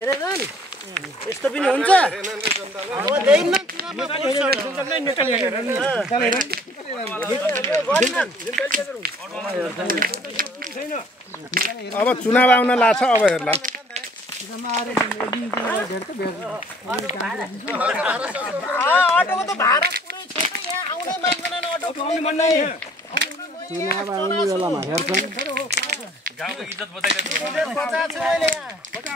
यस्तो पनि हुन्छ अब देख्न अब चुनाव आउन लाग्छ अब हेर्ला अटोको त भाडा पुरै छ त यहाँ आउनै मान्दैन अटो कुनै भन्ने चुनाव आउने बेलामा हेर्छन् गाउँको इज्जत बचाइरहेको बचाएको छु मैले यहाँ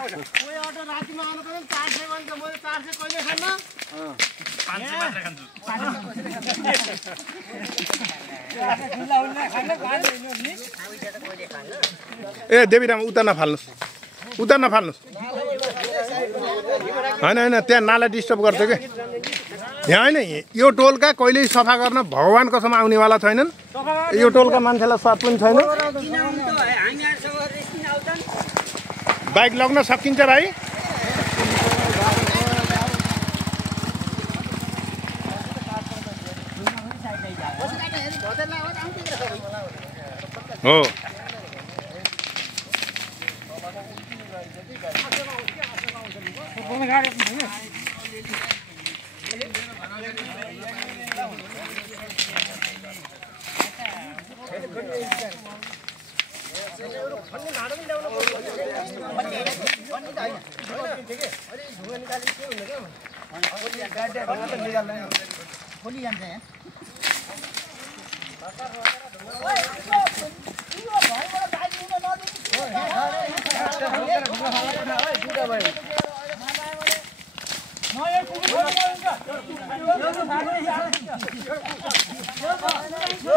कोही अटो रातिमा आउनु पर्यो 400 भन्छ मैले 400 कहिले खान्न 500 मात्र खान्छु ए देवीराम उता नफाल्नुस् होइन होइन त्यहाँ नाला डिस्टर्ब गर्छ के यहाँ होइन यो टोलका कहिल्यै सफा गर्न भगवान कसम आउनेवाला छैनन् यो टोलका मान्छेलाई स्वाद पनि छैन बाइक लग्न सकिन्छ भाइ हो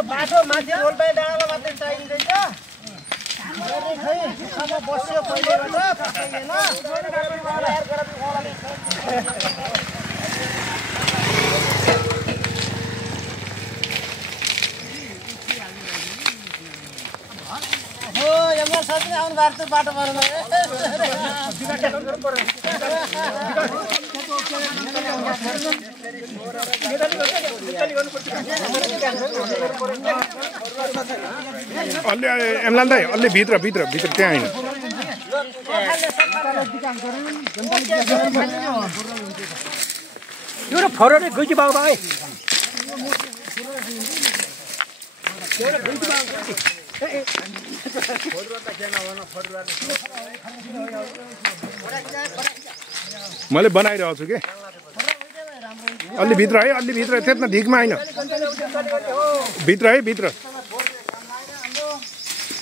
बाटो माथि रोल्पा डाँडामा मात्रै चाहिँदैछ खै अब बस्यो पहिलेबाट हो एमआर साथी आउनु भएको थियो बाटो बनाउन अलि एमलाल दाइ अलि भित्र त्यहाँ होइन एउटा फरोले गइकी बाबु भाइ मैले बनाइरहेको छु के अलि भित्र त्यत्न धिकमा होइन भित्र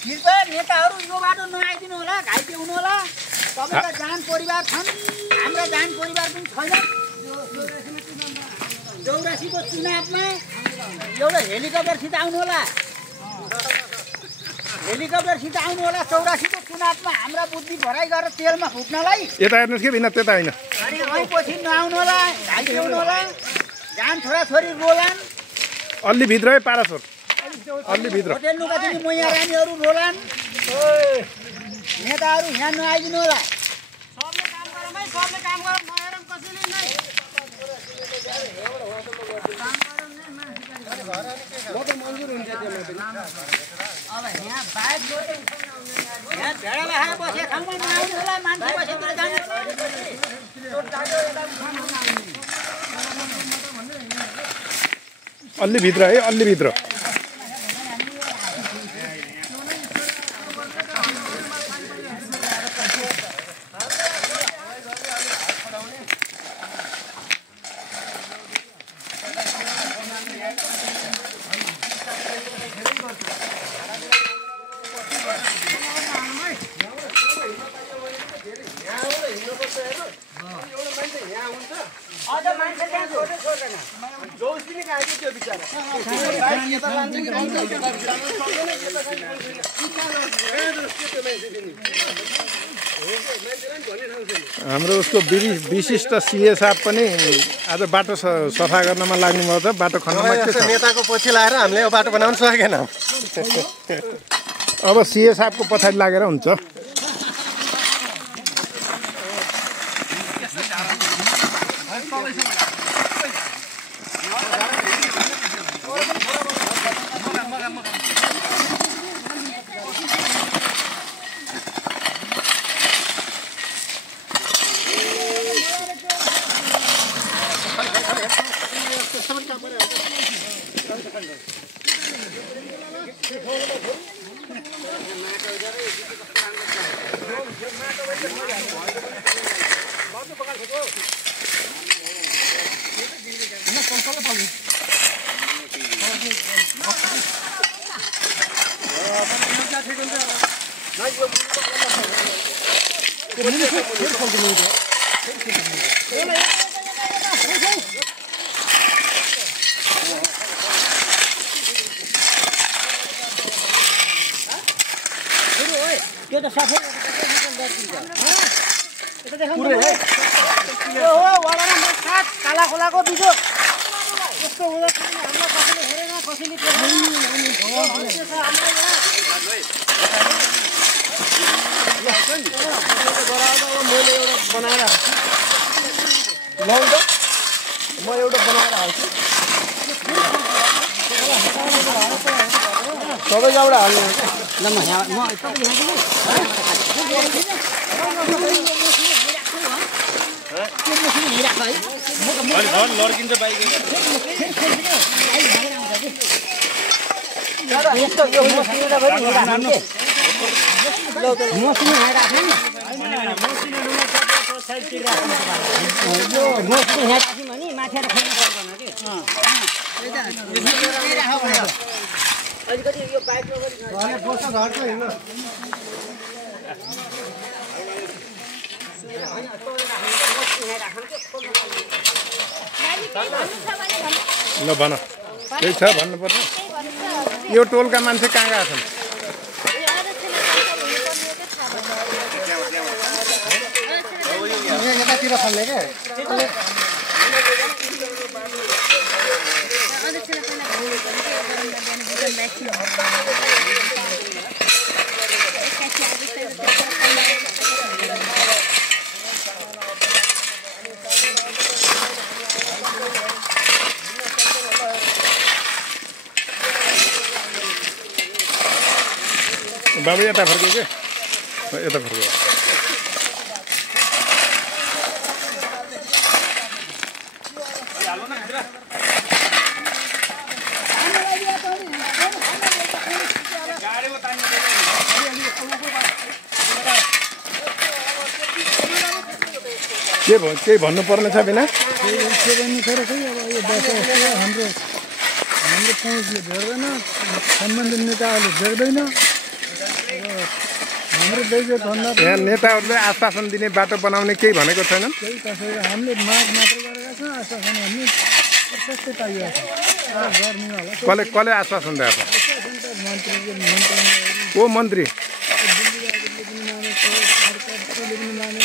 कृपया नेताहरू यो बाटो नआइदिनु होला घाइते हुनु होला तपाईँका जान परिवार छन् हाम्रा जान परिवार पनि छैन 84 को चुनावमा एउटा हेलिकप्टरसित आउनु होला 84 को चुनावमा हाम्रा बुद्धि भराइ गरेर तेलमा फुक्नलाई यता हेर्नुहोस् कि भिन्न त्यता होइन अनि पछि नआउनु होला घाइते हुनु होला जान छोराछोरी रोलान् अलि भित्र है पारासोर अलि भित्र होटेल लुगा दिने मैया रानीहरू रोलान् नेताहरू यहाँ नआइदिनु होला सबले काम गरौँ नहेरौँ कसैले नै अब यहाँ बाइक यहाँ भेडा बाखेर बसे ठाउँमा नआउनु होला मान्छे बसेतिर जानु अलि भित्र है अलि भित्र हाम्रो उसको विशिष्ट सीए साहब पनि आज बाटो सफा गर्नमा लाग्नुभयो त बाटो खन्नमा नेताको पछि लाएर हामीले यो बाटो बनाउन सकेनौँ अब सीए साहबको पछाडि लागेर हुन्छ त्यो त सफै यो हो वाला नम्बर 7 काला खोलाको बिजो यस्तो हुँदा हामीलाई कसैले हेरेन कसैले म एउटा बनाएर हाल्छु सबैबाट हाल्नु ल म यहाँ म लड्किन्छ बाइक यस्तो यो मसिनो त भरि राख्नु मसिनो यहाँ राख्नु नि यो मसिनो यहाँ राख्यौँ भने माथि आएर खोल्नु पर्दैन कि अलिकति यो पाइप ल भन केही छ भन्नुपर्ने यो टोलका मान्छे कहाँ गएका छन् यतातिर खल्ने क्या बाबु यता फर्क्यो के यता फर्क्यो के केही भन्नुपर्ने छ बिना के भन्नु छ र खै अब यो दसैँ हाम्रो पहुँचले भेट्दैन सम्बन्धित नेताहरूले भेट्दैन हाम्रो दैजत भन्दा यहाँ नेताहरूले आश्वासन दिने बाटो बनाउने केही भनेको छैनन् केही कसैले हामीले माग मात्र गरेका छौँ आश्वासन हामी प्रशस्तै पाइरहेको छ गर्ने होला कसले आश्वासन दिएको मन्त्रीले ओ मन्त्री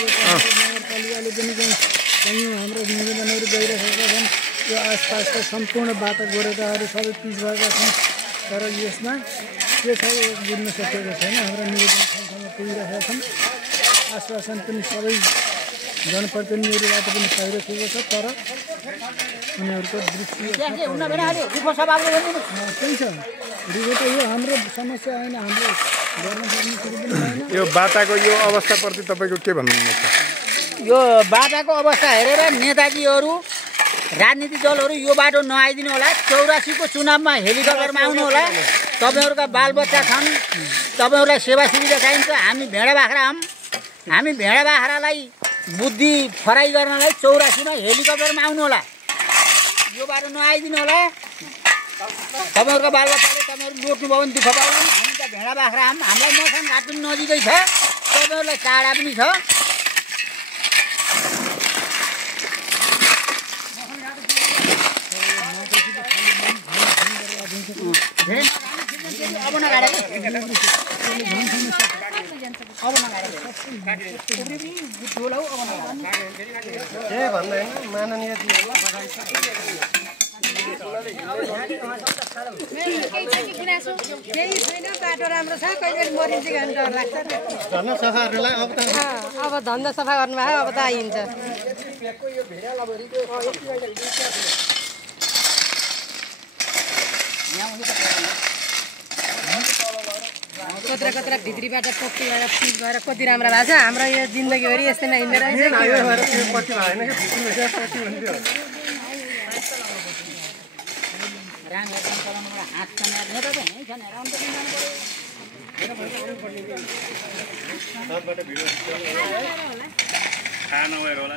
नगरपालिकाले पनि कहीँ हाम्रो निवेदनहरू गइरहेका छन् यो आसपासका सम्पूर्ण बाटो गोरेटाहरू सबै पिच भएका छन् तर यसमा के छ यो बुझ्न सकेको छैन हाम्रो निवेदन ठाउँमा पुगिरहेका छन् आश्वासन पनि सबै जनप्रतिनिधिहरूबाट पनि पाइरहेको छ तर उनीहरूको दृष्टि त्यही छ रिगो त यो हाम्रो समस्या होइन हाम्रो गर्न सक्ने कुरो पनि होइन यो बाटाको यो अवस्थाप्रति तपाईँको के भन्नुहुन्छ यो बाटाको अवस्था हेरेर नेताजीहरू राजनीतिक दलहरू यो बाटो नआइदिनु होला 84 को चुनावमा हेलिकप्टरमा आउनु होला तपाईँहरूका बालबच्चा छन् तपाईँहरूलाई सेवा सुविधा चाहिन्छ हामी भेडा बाख्रा हौँ हामी भेडा बाख्रालाई बुद्धि फराई गर्नलाई 84 मा हेलिकप्टरमा आउनु होला यो बाटो नआइदिनु होला तपाईँहरूका बालबच्चाले तपाईँहरू लोट्नुभयो भने दुःख पाउनु हामी त भेडा बाख्रा हौँ हामीलाई मसान घाट पनि नजिकै छ तपाईँहरूलाई टाढा पनि छ भन्दैन माननीय केही छैन बाटो राम्रो छ कहिले मरिन्छ भने डर लाग्छ धन्दा सफाहरूलाई अब धन्दा सफा गर्नुभयो अब त आइन्छ कत्रा कत्रा भित्रीबाट पक्की भएर पिच भएर कति राम्रो भएको छ हाम्रो यो जिन्दगीभरि यस्तैमा हिँडेर थाहा नभएर होला